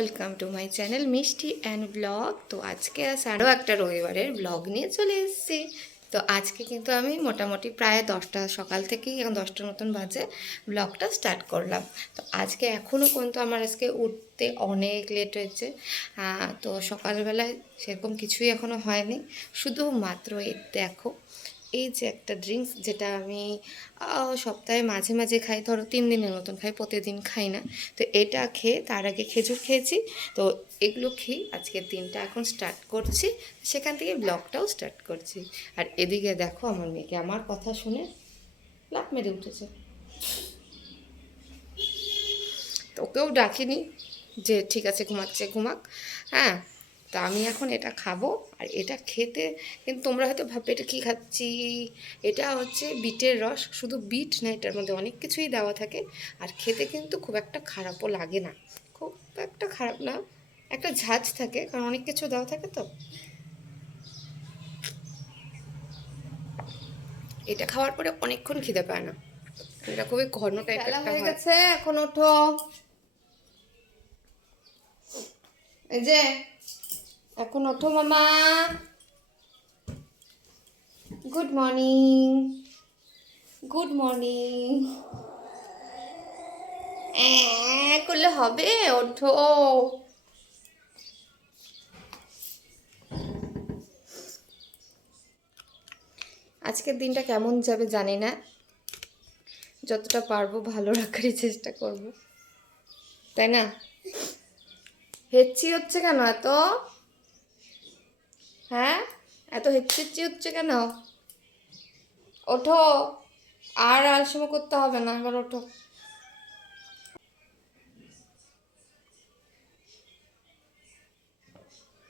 Welcome to my channel মিষ্টি and blog. তো আজকে আরও একটা রবিবারের ব্লগ নিয়ে চলে এসেছি। তো আজকে কিন্তু আমি মোটামুটি প্রায় 10টা সকাল থেকেই, এখন 10টার মতন বাজে, ব্লগটা স্টার্ট করলাম। তো আজকে এখনও কিন্তু আমার আজকে উঠতে অনেক লেট হয়েছে। তো সকালবেলায় সেরকম কিছুই এখনও হয়নি, শুধুমাত্র দেখো এই যে একটা ড্রিঙ্কস, যেটা আমি সপ্তাহে মাঝে মাঝে খাই, ধরো 3 দিনের মতন খাই, প্রতিদিন খাই না। তো এটা খেয়ে, তার আগে খেজুর খেয়েছি। তো এগুলো খেয়ে আজকের দিনটা এখন স্টার্ট করছি, সেখান থেকে ব্লগটাও স্টার্ট করছি। আর এদিকে দেখো আমার মেয়েকে আমার কথা শুনে লাফ মেরে উঠেছে। তো ওকেও ডাকিনি যে ঠিক আছে ঘুমাচ্ছে ঘুমাক, হ্যাঁ। তা আমি এখন এটা খাবো। আর এটা খেতে কিন্তু তোমরা হয়তো ভাববে এটা কী খাচ্ছি, এটা হচ্ছে বিটের রস। শুধু বিট না, এটার মধ্যে অনেক কিছুই দেওয়া থাকে। আর খেতে কিন্তু খুব একটা খারাপও লাগে না, খুব একটা খারাপ না, একটা ঝাঁজ থাকে, কারণ অনেক কিছু দেওয়া থাকে। তো এটা খাওয়ার পরে অনেকক্ষণ খিদে পায় না, এটা খুবই ঘন টাইপের হয়ে গেছে। এখন ওঠো, এই যে এখন ওঠো মামা। Good morning, good morning. করলে হবে, ওঠো। আজকের দিনটা কেমন যাবে জানি না, যতটা পারবো ভালো রাখারই চেষ্টা করব, তাই না? হেচ্ছি হচ্ছে কেন এত? হ্যাঁ, এত হেচ্ছি হচ্ছে কেন? ওঠো, আর আলসেমি করতে হবে না, এবার ওঠো।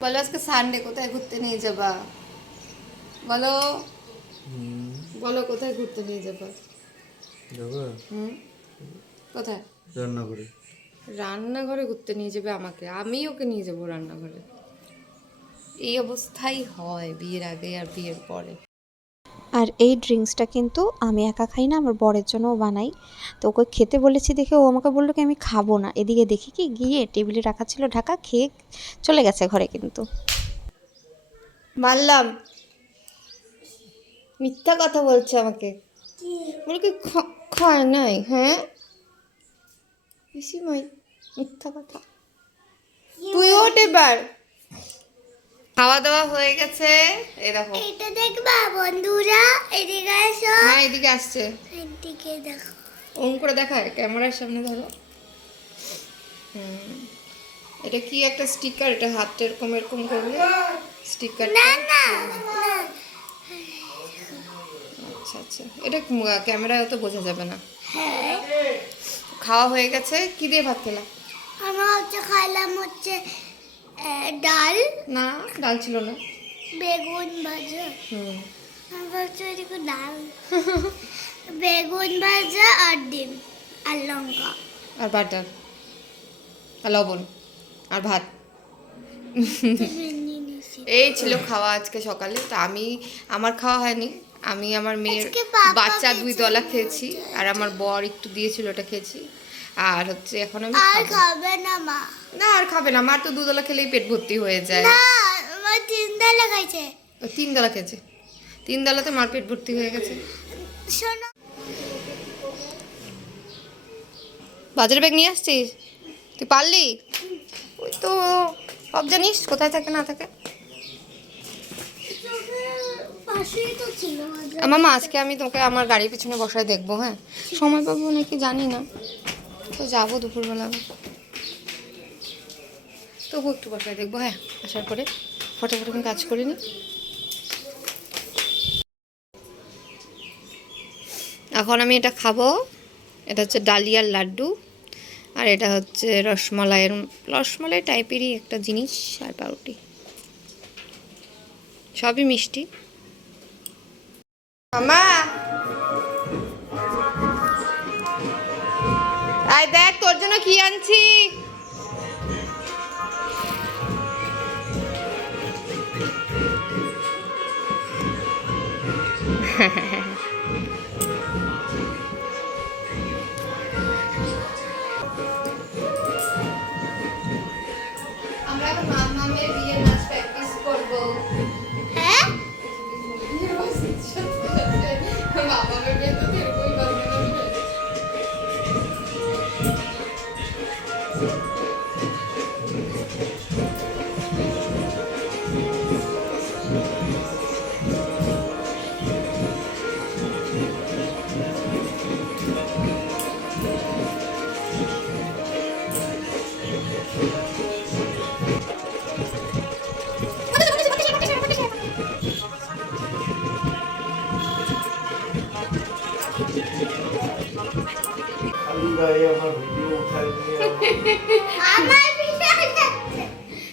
বলো আজকে সানডে, কোথায় ঘুরতে নিয়ে যাবা? বলো, বলো কোথায় ঘুরতে নিয়ে যাবা? কোথায়? রান্নাঘরে। রান্নাঘরে ঘুরতে নিয়ে যাবে আমাকে? আমি ওকে নিয়ে যাবো রান্নাঘরে? এই অবস্থাই হয় বিয়ের আগে আর বিয়ের পরে। আর এই ড্রিঙ্কসটা কিন্তু আমি একা খাই না, আমার বরের জন্যও বানাই। তো ওকে খেতে বলেছি দেখে ও আমাকে বললো কি আমি খাবো না। এদিকে দেখি কি গিয়ে টেবিলে রাখা ছিল ঢাকা, খেয়ে চলে গেছে ঘরে। কিন্তু মানলাম, মিথ্যা কথা বলছে আমাকে, বলে কি খায় নাই? হ্যাঁ পিসিমাই, মিথ্যা কথা। তুই ওঠ এবার। খাওয়া দাওয়া হয়ে গেছে, এই দেখো। এটা দেখবা বন্ধুরা, এদিকে এসো। হ্যাঁ এদিকে আসছে, এদিকে দেখো। ওম করে দেখায়, ক্যামেরার সামনে ধরো। এটা কি একটা স্টিকার, এটা হাতটা এরকম এরকম করলে স্টিকার। না না আচ্ছা আচ্ছা, এটা ক্যামেরায় অত বোঝা যাবে না। হ্যাঁ, খাওয়া হয়ে গেছে। কি দিয়ে ভাত খেলা? আমরা হচ্ছে খাইলাম হচ্ছে ডাল, না ডাল ছিল না। বেগুন ভাজা। আমরা হচ্ছে ওইদিকে ডাল, বেগুন ভাজা আর ডিম আর লঙ্কা আর বাটার আর লবণ আর ভাত। এই ছিল খাওয়া আজকে সকালে। তো আমার খাওয়া হয়নি, আমি আমার মেয়ের আজকে পাপা বাচ্চা 2 দলা গেছে খেয়েছি, আর আমার বর একটু দিয়েছিল ওটা খেয়েছি। আর হচ্ছে এখন আমি আর খাবো খাবে না মা। না। আর খাবে না, মার তো 2 দলা খেলেই পেট ভর্তি হয়ে যায়। না, আমার 3 ডাল খাইছে। ও 3 দলা খেয়েছে, 3 দলাতে মার পেট ভর্তি হয়ে গেছে। শোনো, বাজারে ব্যাগ নিয়ে আসছিস? তুই পারলি? ওই তো সব জানিস কোথায় থাকে না থাকে। পাশেই তো ছিল। মামা আজকে আমি তোকে আমার গাড়ির পিছনে বসায় দেখবো, হ্যাঁ? সময় পাবো নাকি জানি না, তো যাবো দুপুরবেলা, তবু একটু বসায় দেখবো, হ্যাঁ। আসার পরে ফটোফট আমি কাজ করে নিই। এখন আমি এটা খাবো। এটা হচ্ছে ডালিয়ার লাড্ডু, আর এটা হচ্ছে রসমালাই টাইপেরই একটা জিনিস, আর পাউরুটি, সবই মিষ্টি। মামা আয় দেখ তোর জন্য কি আনছি। আমি বিয়ে নাচ প্র্যাকটিস করব। হ্যাঁ বাবা বেবে তো এরকমই করবে না। খালি গায়ে আমার ভিডিও উঠাই নিয়ে আমার পিঠে যাচ্ছে।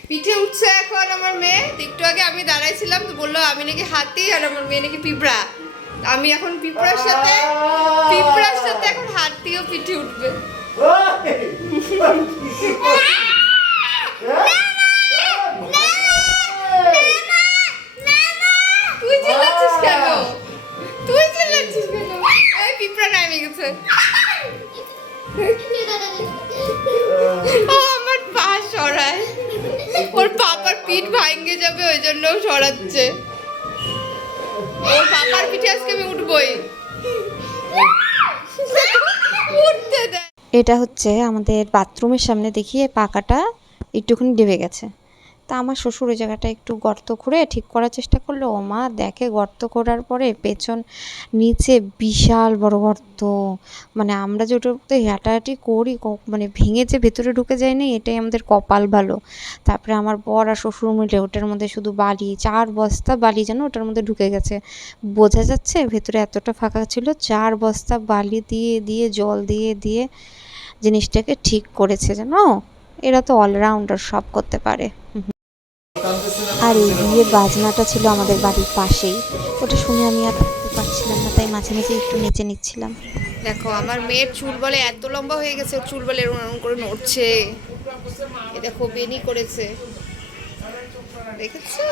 পিঠে উঠছে এখন আমার মেয়ে। একটু আগে আমি দাঁড়াইছিলাম তো বললো আমি নাকি হাতি আর আমার মেয়ে নাকি পিঁপড়া। আমি এখন পিঁপড়ার সাথে এখন হাতিও পিঠে উঠবে। তুই চিল্লাচ্ছিস কেন? এই পিঁপড়া নামে গেছে। ও আমার পা সরায়, ওর পাপার পিঠ ভাঙে যাবে ওই জন্য ও সরাচ্ছে। ওর পাপার পিঠে আজকে আমি উঠবই। উঠতে দে। এটা হচ্ছে আমাদের বাথরুমের সামনে দেখিয়ে পাকাটা একটুখানি ডেবে গেছে। তা আমার শ্বশুর ওই জায়গাটা একটু গর্ত করে ঠিক করার চেষ্টা করলো। ও মা দেখে গর্ত করার পরে পেছন নিচে বিশাল বড় গর্ত। মানে আমরা যে ওটাতে হাঁটাহাঁটি করি মানে ভেঙে যে ভেতরে ঢুকে যায়নি, এটাই আমাদের কপাল ভালো। তারপরে আমার বর আর শ্বশুর মিলে ওটার মধ্যে শুধু বালি, 4 বস্তা বালি যেন ওটার মধ্যে ঢুকে গেছে। বোঝা যাচ্ছে ভেতরে এতটা ফাঁকা ছিল, 4 বস্তা বালি দিয়ে দিয়ে জল দিয়ে দিয়ে জিনিসটাকে ঠিক করেছে জানো। এরা তো অলরাউন্ডার, সব করতে পারে। আর এই বিয়ের বাজনাটা ছিল আমাদের বাড়ির পাশেই, ওটা শুনে আমি আর থাকতে পারছিলাম না, তাই মাঝে মাঝে একটু নিচে নিচ্ছিলাম। দেখো আমার মেয়ের চুল বলে এত লম্বা হয়ে গেছে, ওর চুল বলে এরকম এরকম করে নড়ছে। এ দেখো বেনি করেছে, দেখেছো?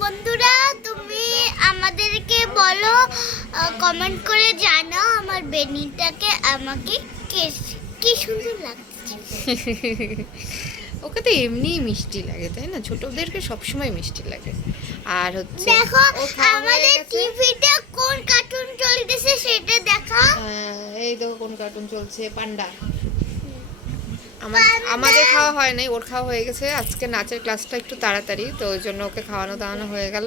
বন্ধুরা তুমি আমাদেরকে বলো, কমেন্ট করে জানাও আমার বেনিটাকে আমাকে কি সুন্দর লাগছে। ওকে তো এমনিই মিষ্টি লাগে তাই না, ছোটদেরকে সবসময় মিষ্টি লাগে। আর হচ্ছে দেখো ও খাওয়া হয়ে আমাদের গেছে। টিভিতে কোন কার্টুন চলতেছে সেটা দেখাও। এই দেখো কোন কার্টুন চলছে, পান্ডা। আমাদের খাওয়া হয় নাই, ওর খাওয়া হয়ে গেছে। আজকে নাচের ক্লাসটা একটু তাড়াতাড়ি, তো ওই জন্য ওকে খাওয়ানো দাওয়ানো হয়ে গেল।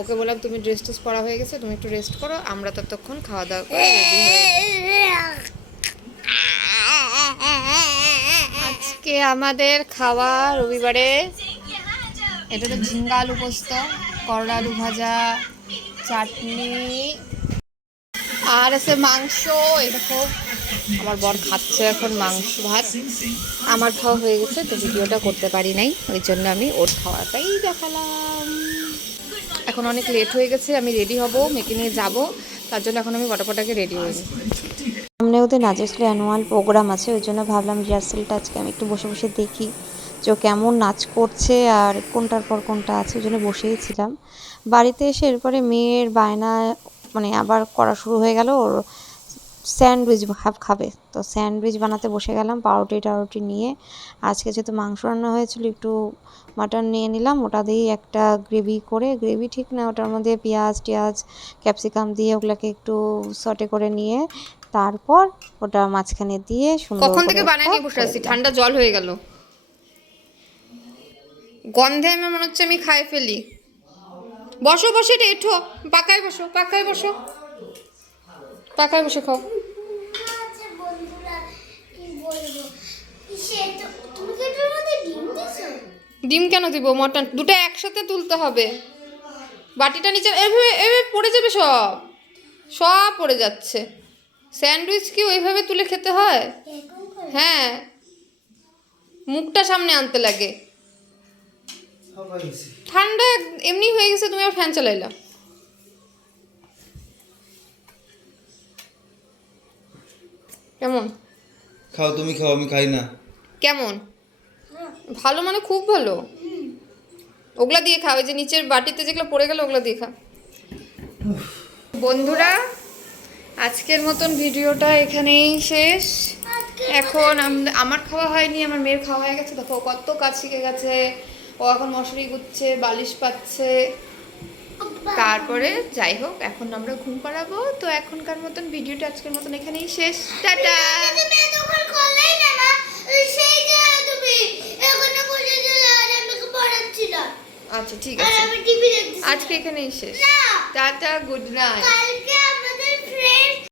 ওকে বললাম তুমি ড্রেস টেস পরা হয়ে গেছে, তুমি একটু রেস্ট করো, আমরা ততক্ষণ খাওয়া দাওয়া করে রেডি হয়ে নিই। আজকে আমাদের খাওয়া রবিবারে এটা তো ঝিঙ্গা আলু পোস্ত, করলা আলু ভাজা, চাটনি আর আছে মাংস। এই দেখো আমার বর খাচ্ছে এখন মাংস ভাত। আমার খাওয়া হয়ে গেছে তো ভিডিওটা করতে পারি নাই, ওই জন্য আমি ওর খাওয়াটাই দেখালাম। এখন অনেক লেট হয়ে গেছে, আমি রেডি হব, মেয়েকে নিয়ে যাবো, তার জন্য এখন আমি পটাপটাকে রেডি হয়ে নিই। সামনে ওদের নাচের অ্যানুয়াল প্রোগ্রাম আছে, ওই জন্য ভাবলাম রিহার্সেলটা আজকে আমি একটু বসে বসে দেখি যে ও কেমন নাচ করছে আর কোনটার পর কোনটা আছে, ওই জন্য বসেই ছিলাম। বাড়িতে এসে এরপরে মেয়ের বায়না মানে আবার করা শুরু হয়ে গেল, ওর স্যান্ডউইচ খাবে। তো স্যান্ডউইচ বানাতে বসে গেলাম টাউরুটি নিয়ে। আজকে যেহেতু মাংস রান্না হয়েছিল একটু মাটন নিয়ে নিলাম, ওটা দিয়েই একটা গ্রেভি করে, গ্রেভি ঠিক না, ওটার মধ্যে পেঁয়াজ টিয়াজ ক্যাপসিকাম দিয়ে ওগুলোকে একটু সটে করে নিয়ে তারপর ওটা মাঝখানে দিয়ে সুন্দর কখন করে থেকে একটা বানাই নিয়ে বসে আছি, করে দিলাম। ঠান্ডা জল হয়ে গেল। গন্ধে আমার মনে হচ্ছে আমি খাই ফেলি। বসো বসে এটা এঠো, পাকায় বসো, পাকায় বসো, পাকায় বসে খাও। আচ্ছা বন্ধুরা কি বলবো, তুমি কি এটার মধ্যে ডিম দিছো? ডিম কেন দিব, মটন দুটো একসাথে তুলতে হবে। বাটিটা নিচে এভাবে এভাবে পড়ে যাবে, সব সব পড়ে যাচ্ছে। স্যান্ডউইচ কি ওইভাবে তুলে খেতে হয়? এরকম করে? হ্যাঁ, মুখটা সামনে আনতে লাগে। ঠান্ডা এমনি হয়ে গেছে, তুমি আর ফ্যান চালাইলা। কেমন খাও, তুমি খাও, আমি খাই না। কেমন? ভালো মানে খুব ভালো। ওগুলা দিয়ে খা, ওই যে নিচের বাটিতে যেগুলো পড়ে গেল ওগুলো দিয়ে খা। বন্ধুরা আজকের মতন ভিডিওটা এখানেই শেষ। এখন আমার খাওয়া হয়নি, আমার মেয়ের খাওয়া হয়ে গেছে। দেখো কত কাজ শিখে গেছে, ও এখন মশারি গুচ্ছে, বালিশ পাচ্ছে। তারপরে যাই হোক, এখন আমরা ঘুম পাড়াবো। তো এখনকার মতন ভিডিওটা আজকের মতন এখানেই শেষ। টাটা। তুমি এতক্ষণ করলেই না মা, সেই যে তুমি এখানে বসেছিলে আর আমাকে পড়াচ্ছিল আচ্ছা ঠিক আর আছে, আমি টিভি দেখতেছি। আজকে এখানেই শেষ। না, টাটা, গুড নাইট। কালকে